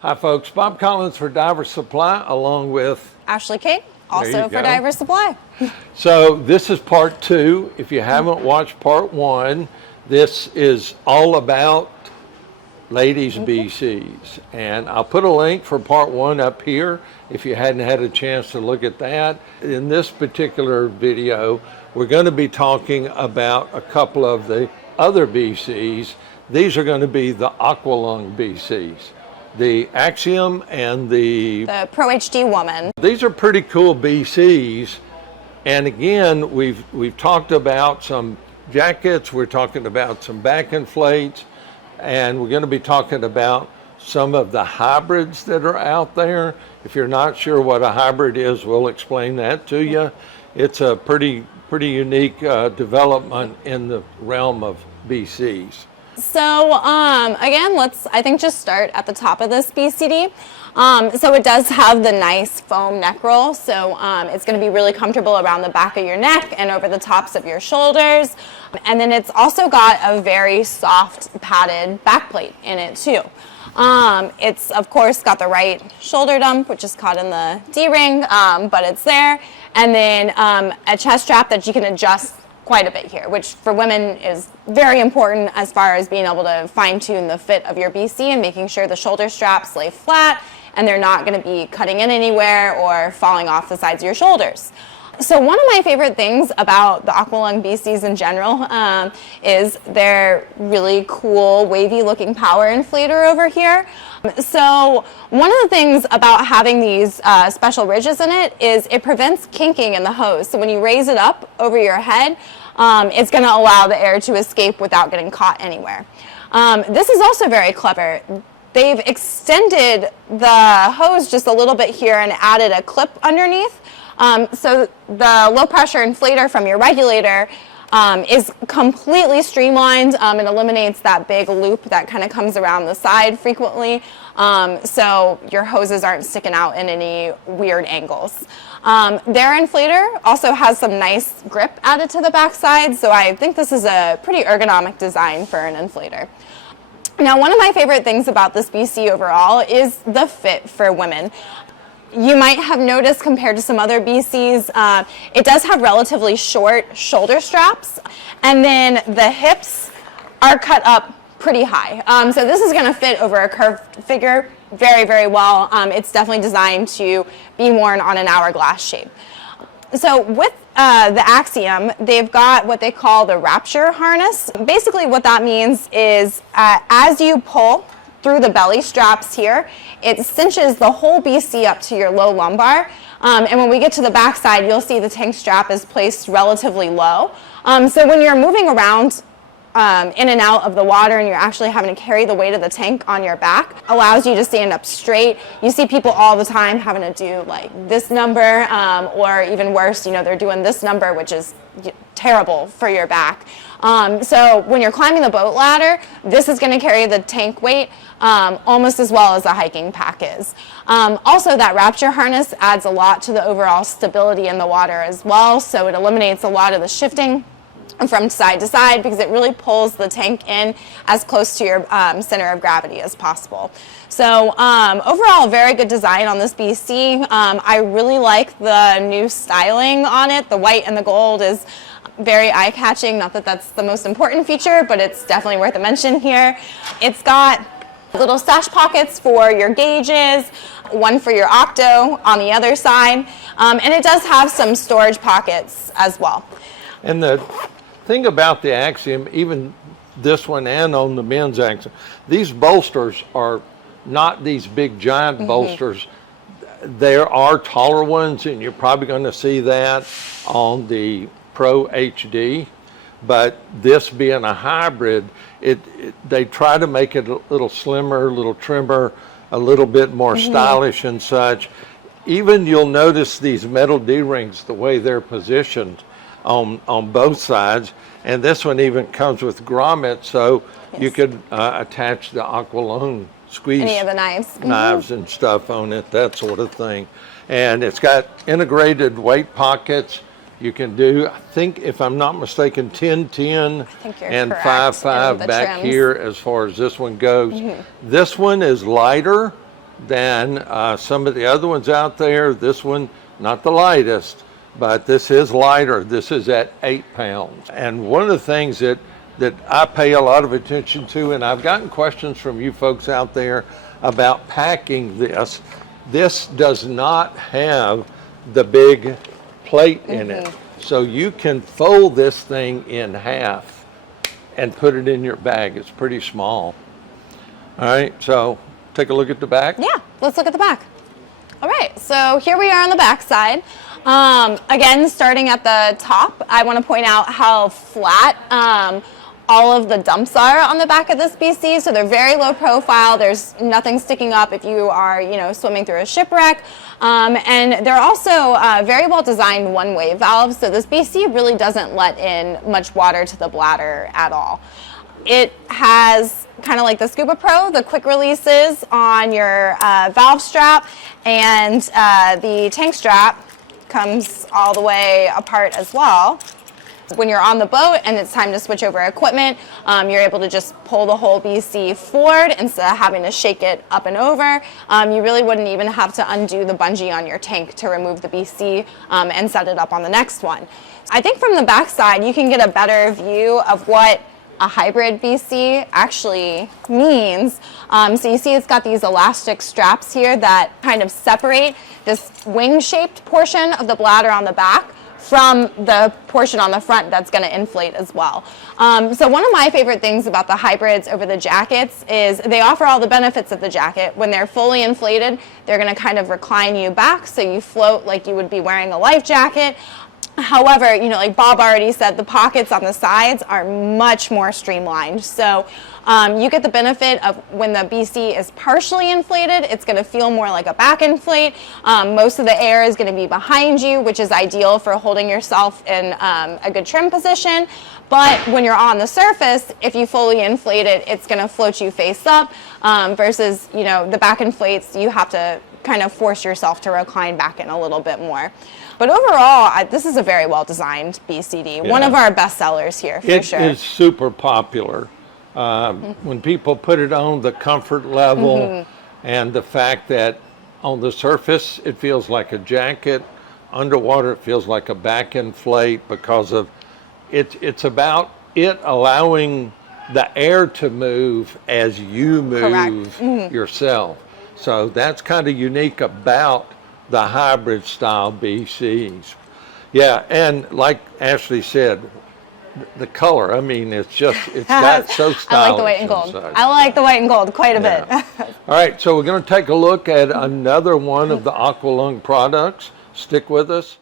Hi folks, Bob Collins for Diver Supply along with Ashley King, also for go. Diver Supply. So this is part 2. If you haven't watched part 1, this is all about ladies BCs. And I'll put a link for part 1 up here if you hadn't had a chance to look at that. In this particular video, we're going to be talking about a couple of the other BCs. These are going to be the Aqua BCs. The Axiom and the Pro HD Woman. These are pretty cool BCs. And again, we've talked about some jackets, we're talking about some back inflates, and we're going to be talking about some of the hybrids that are out there. If you're not sure what a hybrid is, we'll explain that to you. It's a pretty unique development in the realm of BCs. So again, let's just start at the top of this BCD. So it does have the nice foam neck roll, so it's going to be really comfortable around the back of your neck and over the tops of your shoulders. And then it's also got a very soft padded back plate in it too. It's of course got the right shoulder dump, which is caught in the D-ring, but it's there. And then a chest strap that you can adjust quite a bit here, which for women is very important as far as being able to fine-tune the fit of your BC and making sure the shoulder straps lay flat and they're not going to be cutting in anywhere or falling off the sides of your shoulders. So one of my favorite things about the Aqua BCs in general is their really cool wavy looking power inflator over here. So one of the things about having these special ridges in it is it prevents kinking in the hose. So when you raise it up over your head, it's going to allow the air to escape without getting caught anywhere. This is also very clever. They've extended the hose just a little bit here and added a clip underneath. So the low pressure inflator from your regulator is completely streamlined. It eliminates that big loop that kind of comes around the side frequently. So your hoses aren't sticking out in any weird angles. Their inflator also has some nice grip added to the backside, so I think this is a pretty ergonomic design for an inflator. Now, one of my favorite things about this BC overall is the fit for women. You might have noticed compared to some other BCs, it does have relatively short shoulder straps, and then the hips are cut up pretty high. So this is going to fit over a curved figure very, very well. It's definitely designed to be worn on an hourglass shape. So with the Axiom, they've got what they call the Rapture harness. Basically what that means is as you pull through the belly straps here, it cinches the whole BC up to your low lumbar. And when we get to the back side, you'll see the tank strap is placed relatively low. So when you're moving around in and out of the water and you're actually having to carry the weight of the tank on your back, allows you to stand up straight. You see people all the time having to do like this number, or even worse, they're doing this number, which is terrible for your back. So when you're climbing the boat ladder, this is going to carry the tank weight almost as well as the hiking pack is. Also, that Rapture harness adds a lot to the overall stability in the water as well, so it eliminates a lot of the shifting from side to side because it really pulls the tank in as close to your center of gravity as possible. So overall, very good design on this BC. I really like the new styling on it. The white and the gold is very eye-catching. Not that that's the most important feature, but it's definitely worth a mention here. It's got little stash pockets for your gauges, one for your octo on the other side, and it does have some storage pockets as well. And the thing about the Axiom, even this one and on the men's Axiom, these bolsters are not these big giant bolsters. There are taller ones, and you're probably going to see that on the Pro HD. But this being a hybrid, they try to make it a little slimmer, a little trimmer, a little bit more stylish and such. Even you'll notice these metal D-rings, the way they're positioned on both sides, and this one even comes with grommets, so you could attach the Aqua squeeze any of the knives and stuff on it, that sort of thing. And it's got integrated weight pockets. You can do, I think, if I'm not mistaken, 10-10 and 5-5 back here as far as this one goes. This one is lighter than some of the other ones out there. This one, not the lightest, but this is lighter. This is at 8 pounds. And one of the things that I pay a lot of attention to, and I've gotten questions from you folks out there about packing this. This does not have the big plate in it. So you can fold this thing in half and put it in your bag. It's pretty small. All right, so take a look at the back. Yeah, let's look at the back. All right, so here we are on the back side. Again, starting at the top, I want to point out how flat all of the dumps are on the back of this BC. So they're very low profile. There's nothing sticking up if you are, swimming through a shipwreck. And they're also very well designed one-way valves. So this BC really doesn't let in much water to the bladder at all. It has kind of like the Scuba Pro, the quick releases on your valve strap, and the tank strap comes all the way apart as well. When you're on the boat and it's time to switch over equipment, you're able to just pull the whole BC forward instead of having to shake it up and over. You really wouldn't even have to undo the bungee on your tank to remove the BC and set it up on the next one. I think from the back side, you can get a better view of what a hybrid BC actually means. So you see it's got these elastic straps here that kind of separate this wing-shaped portion of the bladder on the back from the portion on the front that's going to inflate as well. So one of my favorite things about the hybrids over the jackets is they offer all the benefits of the jacket. When they're fully inflated, they're going to kind of recline you back so you float like you would be wearing a life jacket. However, like Bob already said, the pockets on the sides are much more streamlined. So you get the benefit of when the BC is partially inflated, it's going to feel more like a back inflate. Most of the air is going to be behind you, which is ideal for holding yourself in a good trim position. But when you're on the surface, if you fully inflate it, it's going to float you face up versus, the back inflates, you have to kind of force yourself to recline back in a little bit more. But overall, this is a very well-designed BCD. Yeah. One of our best sellers here, for sure. It is super popular. When people put it on, the comfort level and the fact that on the surface, it feels like a jacket. Underwater, it feels like a back inflate because of it's about it allowing the air to move as you move yourself. So that's kind of unique about the hybrid style BCs. Yeah, and like Ashley said, the color, it's got so stylish. I like the white and gold. I like the white and gold quite a bit. All right, so we're going to take a look at another one of the Aqua products. Stick with us.